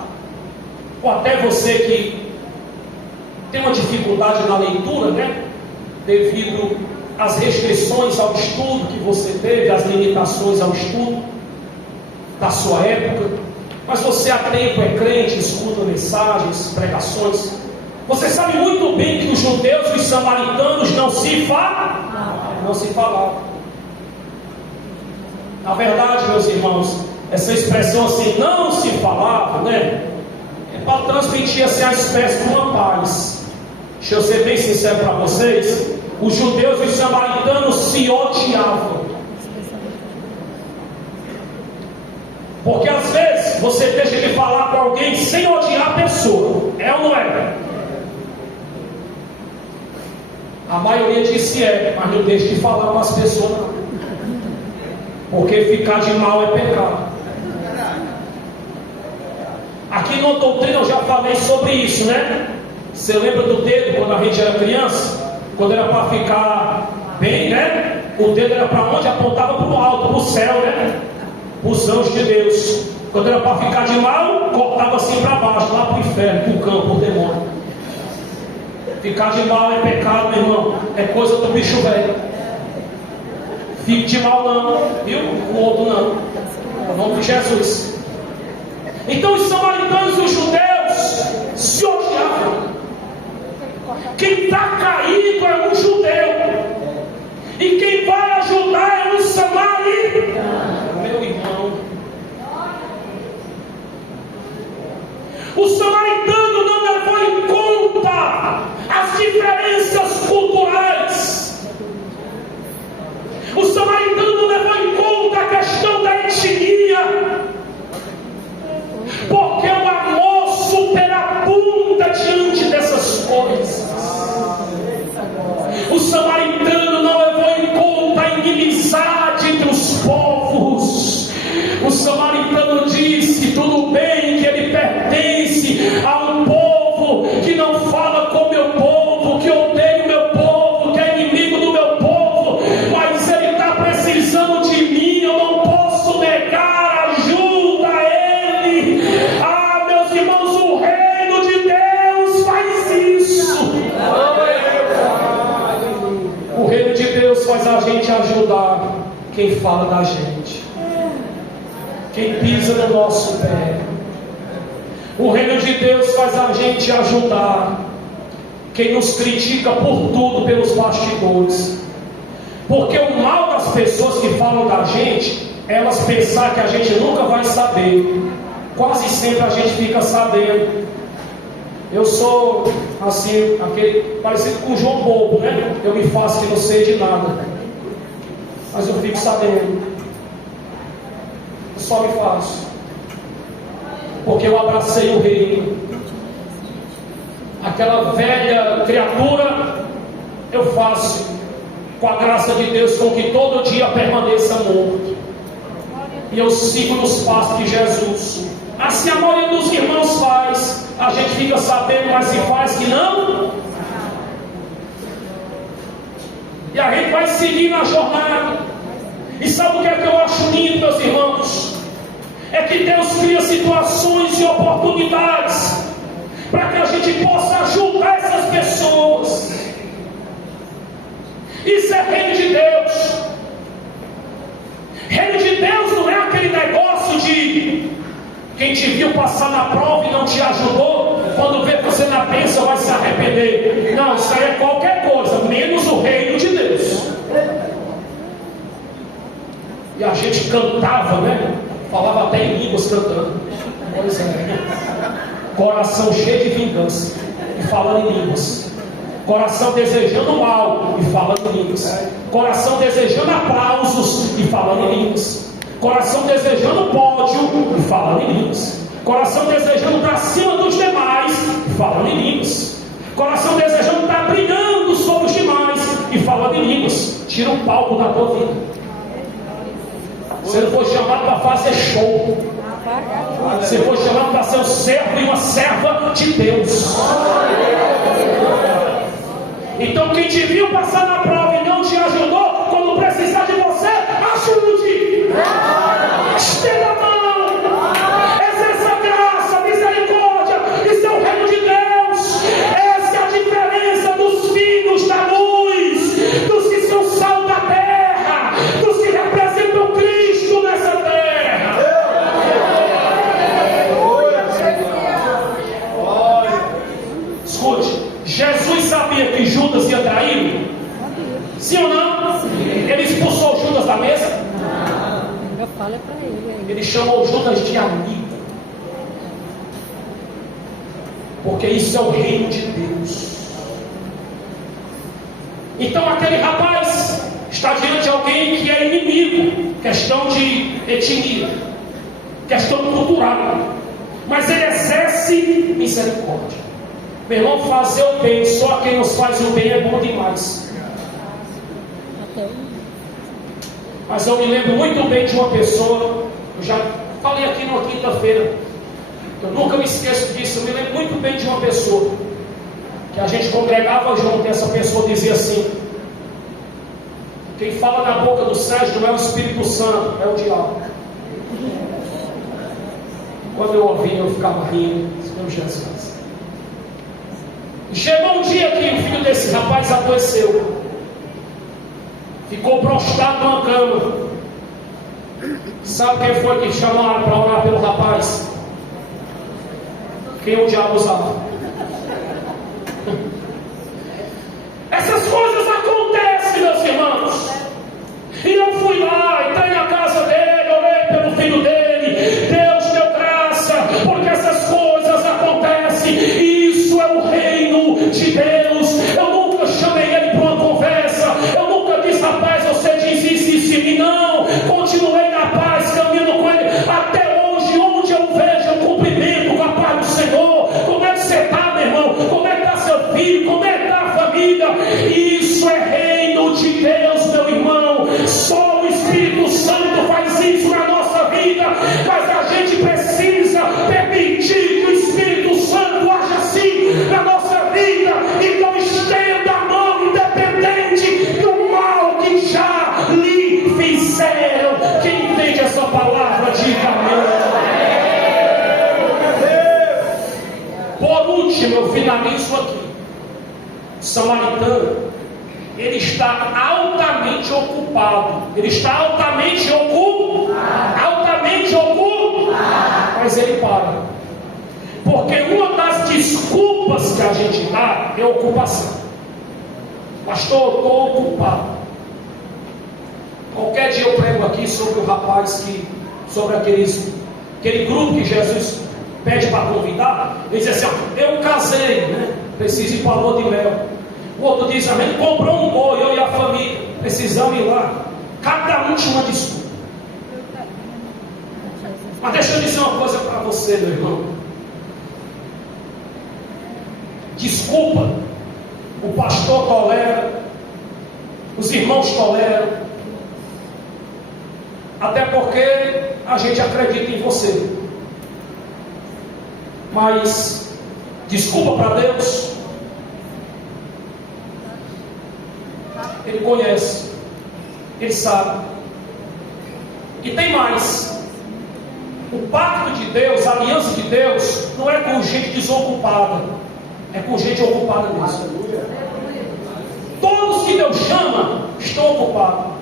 ou até você que tem uma dificuldade na leitura, né? Devido às restrições ao estudo que você teve, às limitações ao estudo da sua época, mas você há tempo é crente, escuta mensagens, pregações. Você sabe muito bem que os judeus e os samaritanos não se falavam. Na verdade, meus irmãos, essa expressão assim, não se falava, né? É para transmitir assim a espécie de uma paz. Deixa eu ser bem sincero para vocês, os judeus e os samaritanos se odiavam. Porque às vezes você deixa de falar com alguém sem odiar a pessoa, é ou não é? A maioria diz que é, mas não deixa de falar com as pessoas não. Porque ficar de mal é pecado. Aqui na doutrina eu já falei sobre isso, né? Você lembra do dedo quando a gente era criança? Quando era para ficar bem, né? O dedo era para onde? Apontava para o alto, para o céu, né? Para os anjos de Deus. Quando era para ficar de mal, cortava assim para baixo, lá para o inferno, para o campo, para o demônio. Ficar de mal é pecado, meu irmão. É coisa do bicho velho. Fique de mal não, viu? O outro não. Em nome de Jesus. Então os samaritanos e os judeus se odiavam. Quem está caído é um judeu, e quem vai ajudar é um samaritano. Meu irmão, o samaritano não levou em conta as diferenças culturais. O samaritano não levou em conta a questão da etnia, porque o amor superabunda diante dessas coisas. O samaritano não levou em conta a inimizade entre os povos. O samaritano disse: tudo bem que ele pertence a um povo que não fala com o meu povo, que odeia o meu povo, que é inimigo do meu povo, mas ele está precisando de mim, eu não posso negar ajuda a ele. Ah, meus irmãos, o reino de Deus faz isso. O reino de Deus faz a gente ajudar quem fala da gente, quem pisa no nosso pé. O reino de Deus faz a gente ajudar quem nos critica por tudo pelos bastidores. Porque o mal das pessoas que falam da gente, elas pensar que a gente nunca vai saber. Quase sempre a gente fica sabendo. Eu sou assim, aquele parecido com o João Bobo, né? Eu me faço que não sei de nada, mas eu fico sabendo. Eu só me faço, porque eu abracei o reino. Aquela velha criatura, eu faço com a graça de Deus com que todo dia permaneça morto, e eu sigo nos passos de Jesus. Assim a maioria dos irmãos faz. A gente fica sabendo, mas se faz que não. E a gente vai seguir na jornada. E sabe o que é que eu acho lindo, meus irmãos? É que Deus cria situações e oportunidades para que a gente possa ajudar essas pessoas. Isso é reino de Deus. Reino de Deus não é aquele negócio de quem te viu passar na prova e não te ajudou, quando vê você na bênção vai se arrepender. Não, isso aí é qualquer coisa, menos o reino de Deus. E a gente cantava, né? Falava até em línguas cantando. Pois é. Coração cheio de vingança e falando em línguas. Coração desejando mal e falando em línguas. Coração desejando aplausos e falando em línguas. Coração desejando pódio e falando em línguas. Coração desejando para cima dos demais e falando em línguas. Coração desejando estar brilhando sobre os demais e falando em línguas. Tira um palco da tua vida. Você não foi chamado para fazer show. Você foi chamado para ser um servo e uma serva de Deus. Então quem te viu passar na prova e não te ajudou, quando precisar de você, ajude. Estenda a mão. Exerça graça, misericórdia. Isso é o reino de Deus. Essa é a diferença dos filhos da luz, dos que são sal da terra, dos que representam Cristo nessa terra. Escute, Jesus sabia que Judas ia traí-lo? Sim ou não? Sim. Ele expulsou Judas da mesa? Não. Eu falo para ele. Ele chamou Judas de amigo. Porque isso é o reino de Deus. Então aquele rapaz está diante de alguém que é inimigo. Questão de etnia, questão cultural. Mas ele exerce misericórdia. Meu irmão, fazer o bem, só quem nos faz o bem é bom demais. Mas eu me lembro muito bem de uma pessoa, eu já falei aqui numa quinta-feira, eu nunca me esqueço disso. Eu me lembro muito bem de uma pessoa que a gente congregava junto, e essa pessoa dizia assim: quem fala na boca do Sérgio não é o Espírito Santo, é o diabo. Quando eu ouvia, eu ficava rindo. Meu Jesus. Chegou um dia que o filho desse rapaz adoeceu, ficou prostrado numa cama. Sabe quem foi que chamaram para orar pelo rapaz? Quem o diabo usava. Essas coisas acontecem, meus irmãos. E eu fui lá, entrei na casa dele, orei pelo filho dele. Deus deu graça, porque essas coisas acontecem. Isso é o reino de Deus. Eu nunca chamei ele para uma conversa. Eu nunca disse: rapaz, você diz isso em mim. Não, continuei na paz, caminhando com ele. Até hoje, onde eu vejo, eu cumprimento com a paz do Senhor. Como é que você está, meu irmão? Como é que está seu filho? Como é que está a família? Isso é reino de Deus, meu irmão. Só o Espírito Santo faz isso na nossa vida. Mas a gente precisa permitir que o Espírito Santo haja assim na nossa vida. Então estenda a mão, independente do mal que já lhe fizeram. Quem entende essa palavra, diga amém. Por último, eu finalizo aqui. Samaritano, ele está altamente ocupado. Ele está altamente ocupado. Mas ele para. Porque uma das desculpas que a gente dá é ocupação. Pastor, eu estou ocupado. Qualquer dia eu prego aqui sobre o rapaz sobre aquele grupo que Jesus pede para convidar. Ele diz assim: eu casei, né? Preciso ir para a lua de mel. O outro diz: amém, comprou um boi, eu e a família, precisamos ir lá. Cada um tinha uma desculpa. Mas deixa eu dizer uma coisa para você, meu irmão. Desculpa, o pastor tolera, os irmãos toleram, até porque a gente acredita em você. Mas desculpa para Deus, Ele conhece, Ele sabe. E tem mais. O pacto de Deus, a aliança de Deus, não é com gente desocupada, é com gente ocupada mesmo. Todos que Deus chama estão ocupados.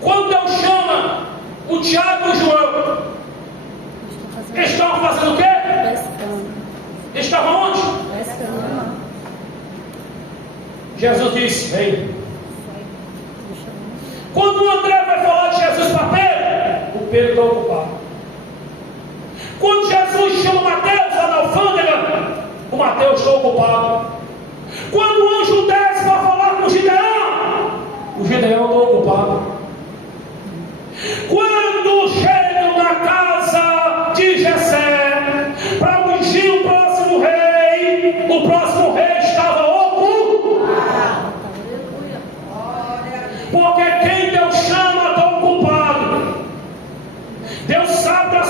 Quando Deus chama o Tiago e o João, eles estavam fazendo o quê? Eles estavam onde? Jesus disse: vem. Quando o André vai falar de Jesus para Pedro, o Pedro está ocupado. Quando Jesus chama o Mateus lá na alfândega, o Mateus está ocupado. Quando o anjo desce para falar com o Gideão está ocupado. Quando chegam na casa de Jessé para ungir o próximo rei estava ocupado. Porque quem Deus chama está ocupado. Deus sabe da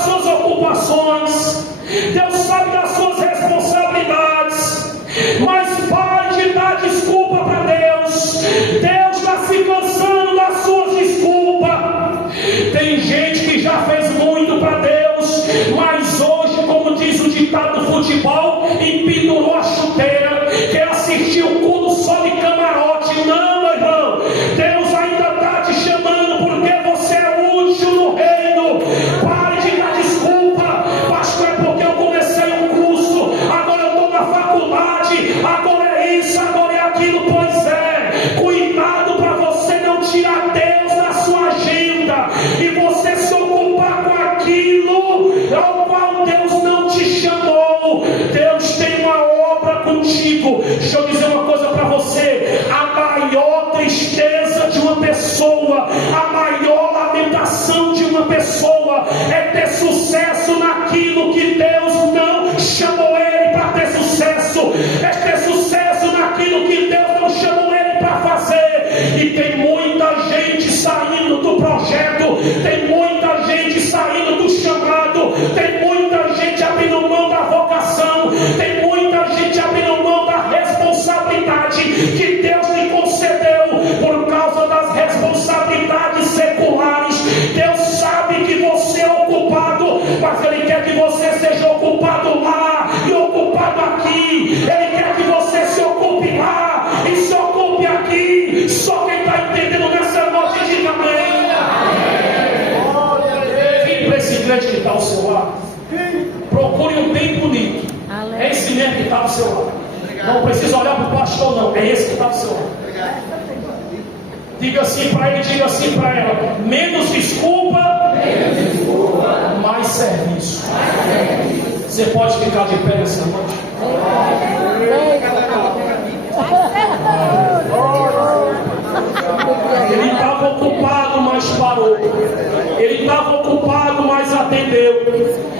empendurou a chuteira, quer assistir o culto só de camarote. Não, meu irmão, Deus ainda está te chamando, porque você é útil no reino. Pare de dar desculpa, pastor, é porque eu comecei um curso, agora eu estou na faculdade, agora é isso, agora é aquilo. Pois é, cuidado para você não tirar Deus da sua agenda e você se ocupar com aquilo ao qual Deus não te chamou. Deus tem uma obra contigo. Deixa eu dizer uma coisa para você: a maior tristeza de uma pessoa, a maior lamentação de uma pessoa é ter sucesso naquilo que Deus não chamou ele para ter sucesso, é ter sucesso naquilo que Deus não chamou ele para fazer. E tem muita gente saindo do projeto, tem muita gente saindo do chamado, tem muita gente abrindo mão da vocação, tem muita gente abrindo mão da responsabilidade que Deus lhe concedeu por causa das responsabilidades seculares. Deus sabe que você é ocupado, mas Ele quer que você seja ocupado lá e ocupado aqui. Ele quer que você se ocupe lá e se ocupe aqui. Só quem está entendendo nessa noite, diga amém. Vem para esse grande que está ao seu lado. Procure um bem bonito. É esse mesmo que está ao seu lado. Não precisa olhar para o pastor, não. É esse que está ao seu lado. Diga assim para ele, diga assim para ela: menos desculpa, mais serviço. Você pode ficar de pé nessa noite? Ele estava ocupado, mas parou. Ele estava ocupado, mas atendeu.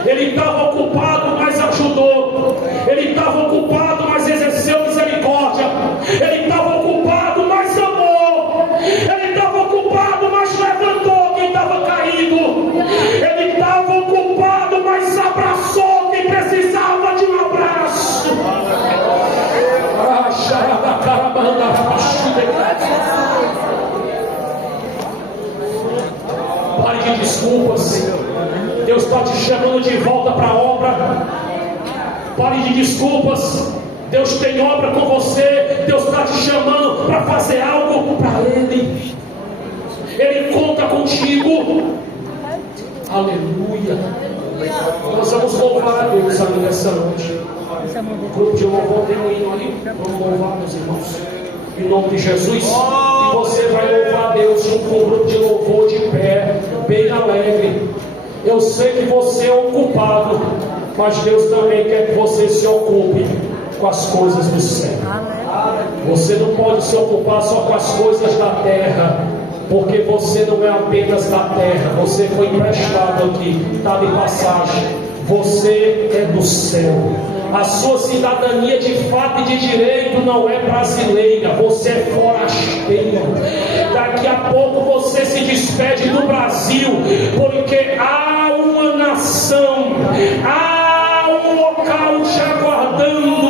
Ele estava ocupado, mas ajudou. Ele estava ocupado, mas exerceu misericórdia. Ele estava ocupado, mas amou. Ele estava ocupado, mas levantou quem estava caído. Ele estava ocupado, mas abraçou quem precisava de um abraço. Pare de desculpas. Deus está te chamando de volta para a obra. Pare de desculpas. Deus tem obra com você. Deus está te chamando para fazer algo para Ele. Ele conta contigo. Aleluia. Nós vamos louvar a Deus ali nessa noite. O grupo de louvor tem um hino ali. Vamos louvar, meus irmãos, em nome de Jesus. E você vai louvar a Deus junto com o grupo de louvor de pé, bem alegre. Eu sei que você é ocupado, mas Deus também quer que você se ocupe com as coisas do céu. Você não pode se ocupar só com as coisas da terra, porque você não é apenas da terra. Você foi emprestado aqui, está de passagem. Você é do céu. A sua cidadania de fato e de direito não é brasileira. Você é forasteiro. Daqui a pouco você se despede do Brasil, porque há uma nação, há um local te aguardando.